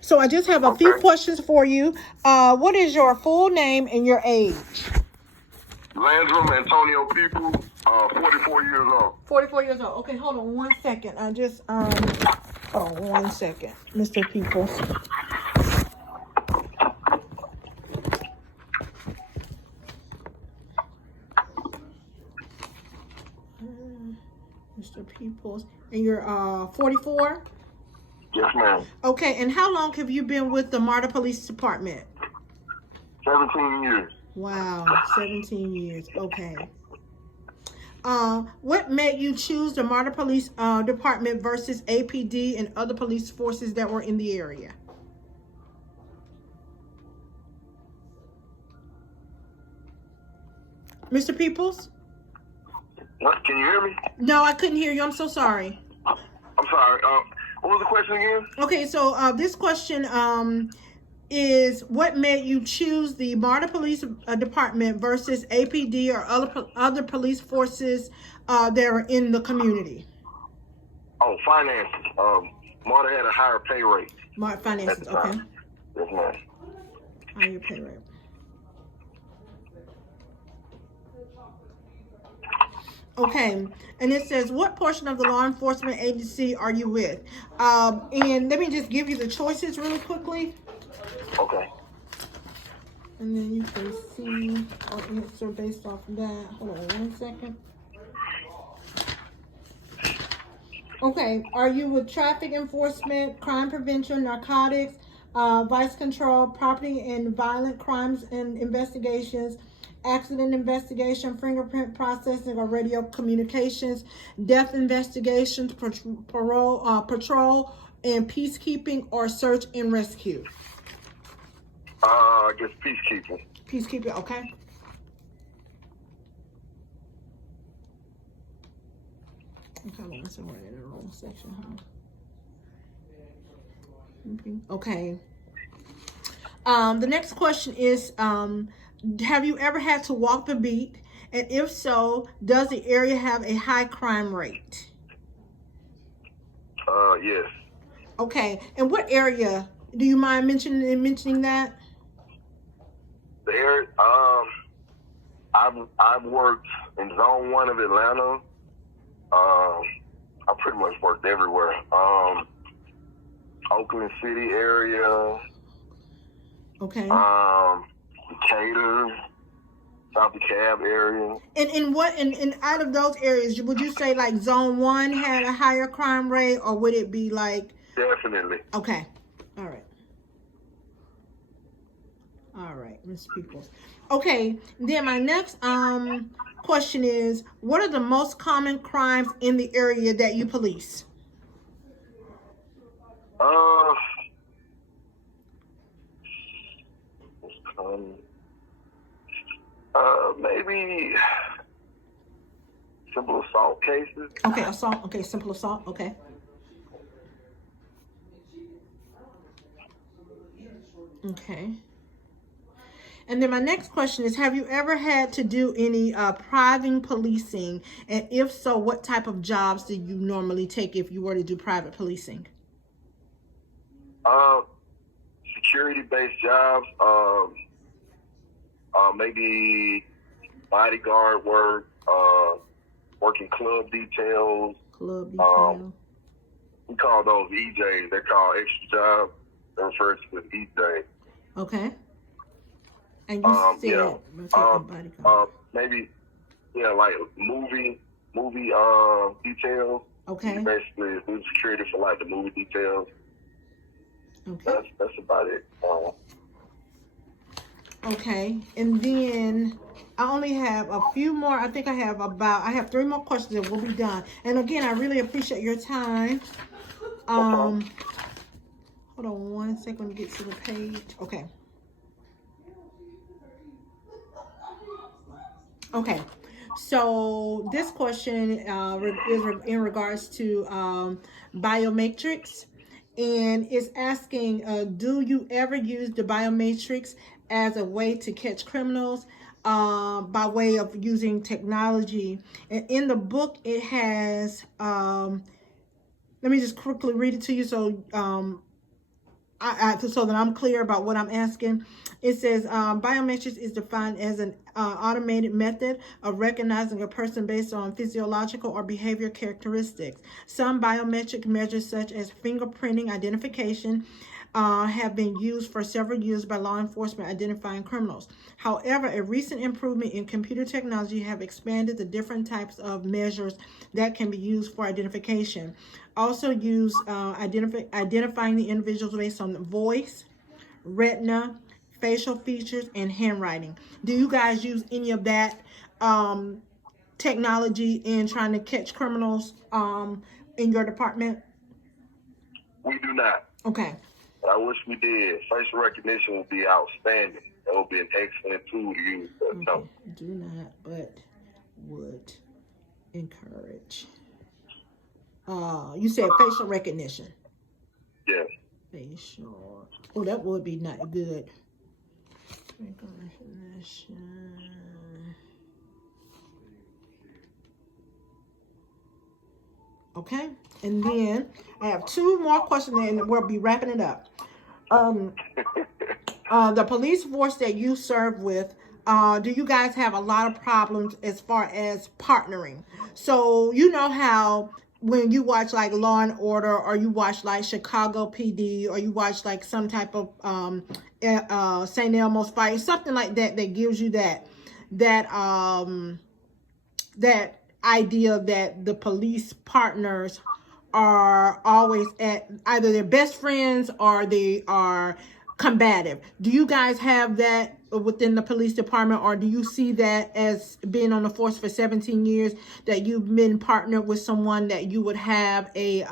So I just have a few questions for you. What is your full name and your age? Landrum Antonio People, 44 years old. 44 years old. Okay, hold on 1 second. I just hold on 1 second, Mr. Peoples. Mr. Peoples, and you're 44. Yes, ma'am. Okay, and how long have you been with the MARTA Police Department? 17 years. Wow, 17 years. Okay. What made you choose the MARTA Police Department versus APD and other police forces that were in the area? Mr. Peoples? What? Can you hear me? No, I couldn't hear you. I'm so sorry. I'm sorry. What was the question again? Okay, so this question is what made you choose the MARTA Police Department versus APD or other police forces that are in the community? Oh, finances. MARTA had a higher pay rate. MARTA finances, okay. Yes, ma'am. Higher pay rate. Okay, and it says, what portion of the law enforcement agency are you with? And let me just give you the choices really quickly. Okay. And then you can see or answer based off of that. Hold on 1 second. Okay, are you with traffic enforcement, crime prevention, narcotics, vice control, property and violent crimes and investigations, accident investigation, fingerprint processing or radio communications, death investigations, patrol, and peacekeeping or search and rescue? I guess peacekeeping. Peacekeeping, okay. Okay, so we're in the wrong section, huh? Okay. The next question is, have you ever had to walk the beat? And if so, does the area have a high crime rate? Yes. Okay. And what area? Do you mind mentioning that? The area, I've worked in Zone 1 of Atlanta. I pretty much worked everywhere. Oakland City area. Okay. Decatur, South DeKalb area. And out of those areas, would you say like Zone 1 had a higher crime rate, or would it be like? Definitely. Okay. All right. All right, Ms. Peoples. Okay, then my next question is, what are the most common crimes in the area that you police? Maybe simple assault cases. Okay, assault. Okay, simple assault. Okay. Okay. And then my next question is, have you ever had to do any private policing? And if so, what type of jobs do you normally take if you were to do private policing? Security-based jobs. Maybe bodyguard work. Working club details. Club detail. We call those EJs. They're called extra jobs. They're referred to as EJs. Okay. And you said maybe like movie details. Okay. Basically, do security for like the movie details. Okay. That's about it. Okay, and then I only have a few more. I think I have 3 more questions and we'll be done. And again, I really appreciate your time. Hold on 1 second. Let me get to the page. Okay. Okay. So this question is in regards to biometrics, and it's asking, do you ever use the biometrics as a way to catch criminals by way of using technology? And in the book, it has, let me just quickly read it to you so so that I'm clear about what I'm asking. It says biometrics is defined as an automated method of recognizing a person based on physiological or behavior characteristics. Some biometric measures, such as fingerprinting identification, have been used for several years by law enforcement identifying criminals. However, a recent improvement in computer technology have expanded the different types of measures that can be used for identification. Also use identifying the individuals based on voice, retina, facial features, and handwriting. Do you guys use any of that technology in trying to catch criminals in your department? We do not. Okay. I wish we did. Facial recognition would be outstanding. That would be an excellent tool to use. But okay. no. Do not, but would encourage. You said facial recognition. Yeah. Facial. Oh, that would be not good. Facial recognition. Okay, and then I have two more questions, and we'll be wrapping it up. The police force that you serve with, do you guys have a lot of problems as far as partnering? So you know how when you watch like Law and Order, or you watch like Chicago PD, or you watch like some type of St. Elmo's Fire, something like that, that gives you that idea that the police partners are always at either their best friends or they are combative. Do you guys have that within the police department, or do you see that as being on the force for 17 years, that you've been partnered with someone that you would have a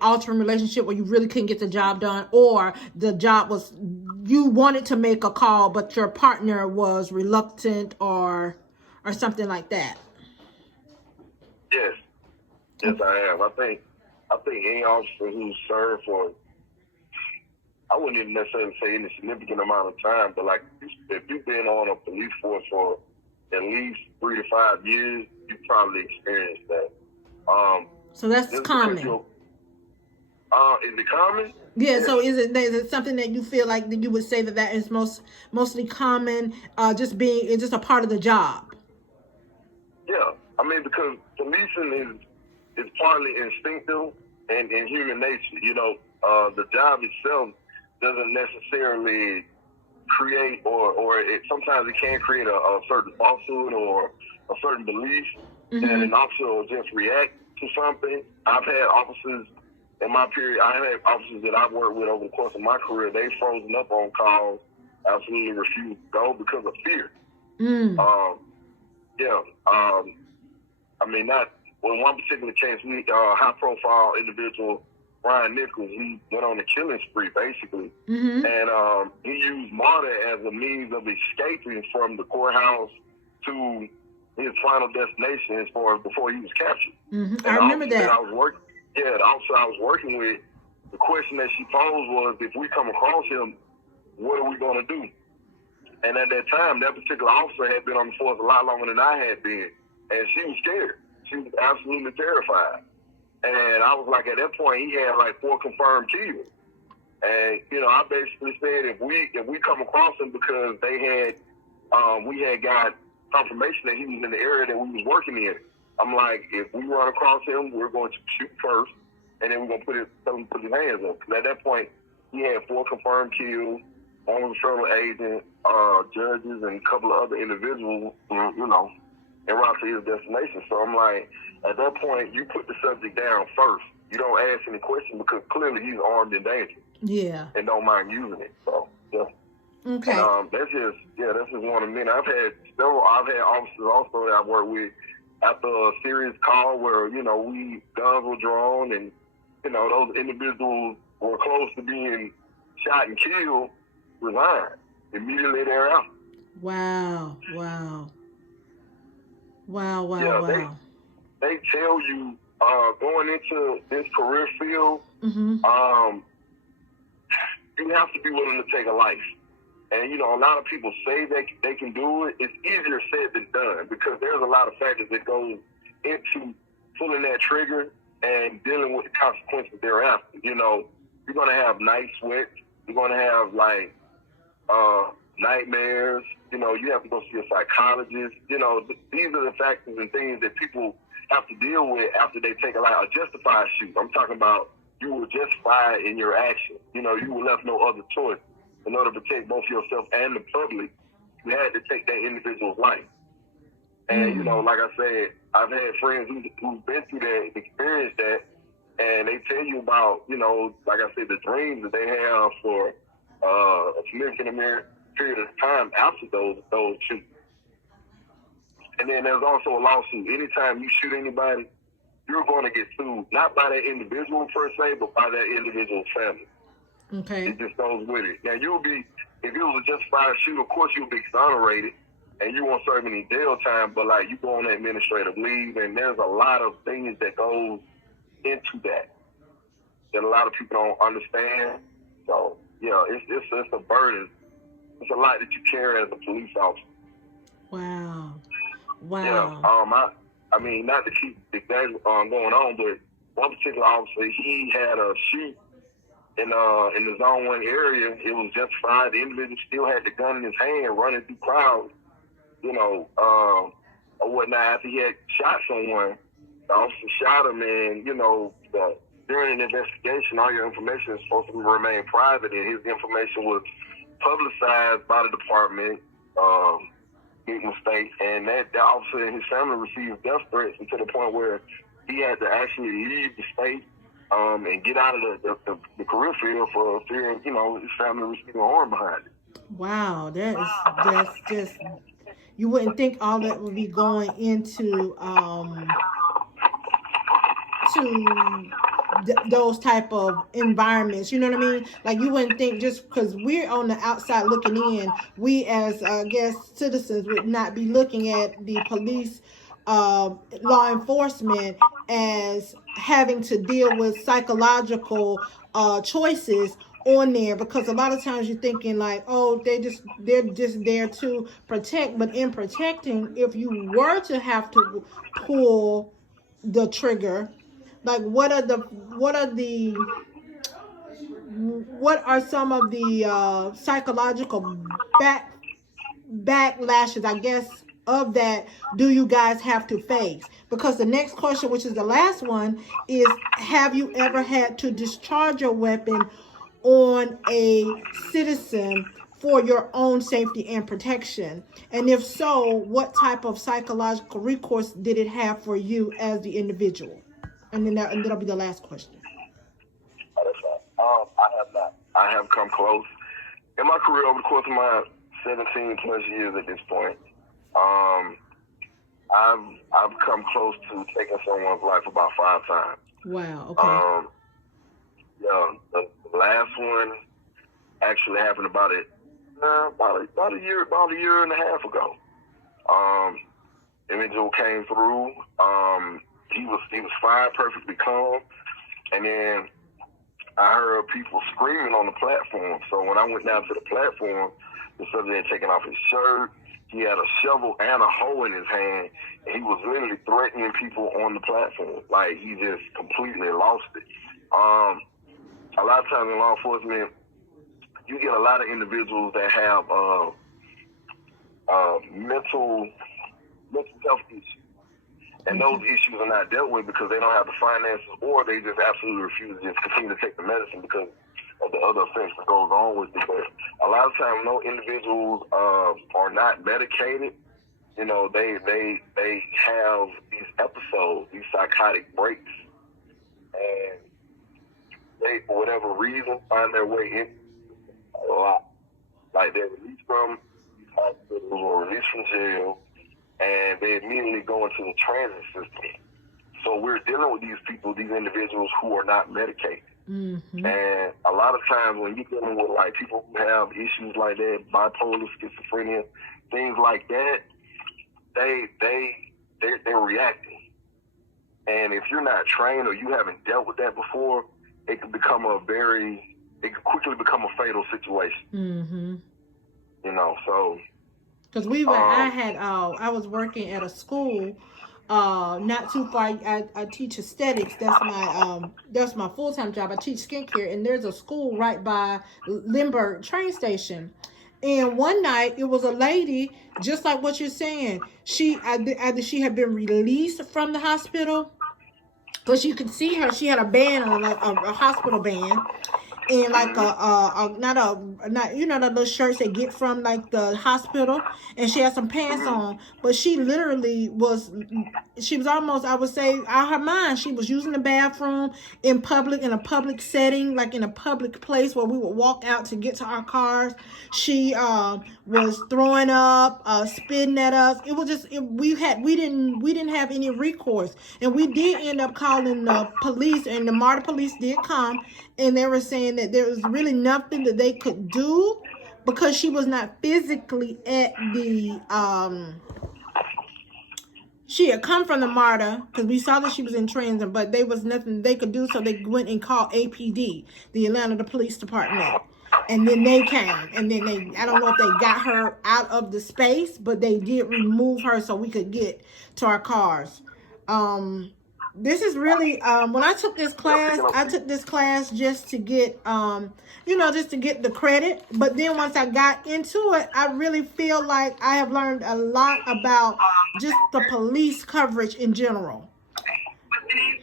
altering relationship where you really couldn't get the job done, or the job was, you wanted to make a call but your partner was reluctant, or something like that? Yes, I have. I think any officer who's served for, I wouldn't even necessarily say any significant amount of time, but like if you've been on a police force for at least 3 to 5 years, you probably experienced that. So that's common. Is it common? Yeah. So is it something that you feel like that you would say that is mostly common, just a part of the job? Yeah, I mean, because policing is partly instinctive and human nature. You know, the job itself doesn't necessarily create, or sometimes it can create a certain falsehood or a certain belief that an officer will just react to something. I've had officers in my period, I had officers that I've worked with over the course of my career, they've frozen up on calls, absolutely refused to go because of fear. I mean, not well, in one particular case, we high-profile individual, Brian Nichols, he went on a killing spree, basically, and he used MARTA as a means of escaping from the courthouse to his final destination, as far as before he was captured. I remember that. The officer I was working with, the question that she posed was, if we come across him, what are we going to do? And at that time, that particular officer had been on the force a lot longer than I had been, and she was scared. She was absolutely terrified. And I was like, at that point, he had like 4 confirmed kills. And, you know, I basically said, if we come across him, because they had, we had got confirmation that he was in the area that we was working in. I'm like, if we run across him, we're going to shoot first, and then we're going to tell him to put his hands up. Because at that point, he had 4 confirmed kills, one was a federal agent, judges, and a couple of other individuals, you know, en route to his destination. So I'm like, at that point, you put the subject down first. You don't ask any questions, because clearly he's armed and dangerous. Yeah. And don't mind using it. So, yeah. Okay. And, that's just one of many. I've had officers also that I've worked with after a serious call where, you know, guns were drawn, and, you know, those individuals were close to being shot and killed, resigned immediately thereafter. Wow. They tell you, going into this career field, you have to be willing to take a life. And, you know, a lot of people say they can do it. It's easier said than done, because there's a lot of factors that go into pulling that trigger and dealing with the consequences thereafter. You know, You're gonna have night sweats. You're gonna have like nightmares. You know, you have to go see a psychologist. You know, these are the factors and things that people have to deal with after they take a justified shoot. I'm talking about you were justified in your action. You know, you were left no other choice. In order to protect both yourself and the public, you had to take that individual's life. And, you know, like I said, I've had friends who've been through that, experienced that, and they tell you about, you know, like I said, the dreams that they have for a significant period of time after those shoots. And then there's also a lawsuit. Anytime you shoot anybody, you're going to get sued, not by that individual per se, but by that individual's family. Okay. It just goes with it. Now, if it was a justified shoot, of course you'll be exonerated and you won't serve any jail time, but like you go on administrative leave, and there's a lot of things that goes into that a lot of people don't understand. So, yeah, it's a burden. It's a lot that you carry as a police officer. Wow. Yeah. I mean, not to keep exactly going on, but one particular officer, he had a shoot in the Zone 1 area. It was justified. The individual still had the gun in his hand, running through crowds, you know, or whatnot. After he had shot someone, the officer shot him, and, you know, during an investigation, all your information is supposed to remain private, and his information was publicized by the department, in the state, and that officer and his family received death threats, and to the point where he had to actually leave the state and get out of the career field for fear, you know, his family receiving harm behind it. Wow, that's just, you wouldn't think all that would be going into those type of environments, you know what I mean? Like, you wouldn't think, just because we're on the outside looking in, we as I guess citizens would not be looking at the police, law enforcement, as having to deal with psychological choices on there, because a lot of times you're thinking like, oh, they're just there to protect, but in protecting, if you were to have to pull the trigger, like what are some of the psychological backlashes, I guess, of that do you guys have to face? Because the next question, which is the last one, is, have you ever had to discharge your weapon on a citizen for your own safety and protection? And if so, what type of psychological recourse did it have for you as the individual? And then that'll be the last question. Oh, that's right. I have not. I have come close in my career over the course of my 17 plus years at this point. I've come close to taking someone's life about 5 times. Wow. Okay. Yeah, the last one actually happened about a year and a half ago. Individual came through. He was fine, perfectly calm, and then I heard people screaming on the platform. So when I went down to the platform, the subject had taken off his shirt. He had a shovel and a hoe in his hand, and he was literally threatening people on the platform. Like, he just completely lost it. A lot of times in law enforcement, you get a lot of individuals that have mental health issues. And those issues are not dealt with because they don't have the finances, or they just absolutely refuse to just continue to take the medicine because of the other effects that goes on with it. But a lot of times, no individuals are not medicated. You know, they have these episodes, these psychotic breaks, and they, for whatever reason, find their way in a lot. Like, they're released from these hospitals or released from jail, and they immediately go into the transit system. So we're dealing with these people, these individuals who are not medicated. Mm-hmm. And a lot of times when you're dealing with like people who have issues like that, bipolar, schizophrenia, things like that, they're reacting. And if you're not trained or you haven't dealt with that before, it can quickly become a fatal situation. Mm-hmm. You know, so. Because I was working at a school not too far. I teach aesthetics. That's my full-time job. I teach skincare, and there's a school right by Lindbergh train station. And one night, it was a lady, just like what you're saying. She after she had been released from the hospital, because you could see her. She had a band on, a hospital band, and like not you know the little shirts they get from like the hospital, and she had some pants on, but she literally she was almost, I would say, out her mind. She was using the bathroom in a public setting, like in a public place where we would walk out to get to our cars. She was throwing up, spitting at us. It was just we didn't have any recourse, and we did end up calling the police, and the MARTA police did come, and they were saying that there was really nothing that they could do because she was not physically at the she had come from the MARTA, because we saw that she was in transit, but there was nothing they could do, so they went and called APD, the Atlanta Police Department. And then they came, and then I don't know if they got her out of the space, but they did remove her so we could get to our cars. This is really, when I took this class, just to get, just to get the credit. But then once I got into it, I really feel like I have learned a lot about just the police coverage in general.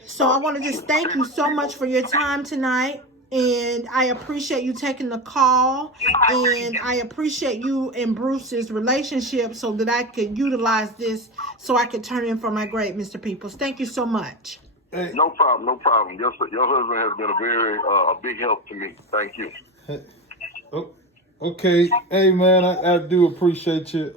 So I want to just thank you so much for your time tonight. And I appreciate you taking the call, and I appreciate you and Bruce's relationship so that I could utilize this so I could turn in for my grade, Mr. Peoples. Thank you so much. Hey. No problem, no problem. Your husband has been a big help to me. Thank you. Okay. Hey, man, I do appreciate you.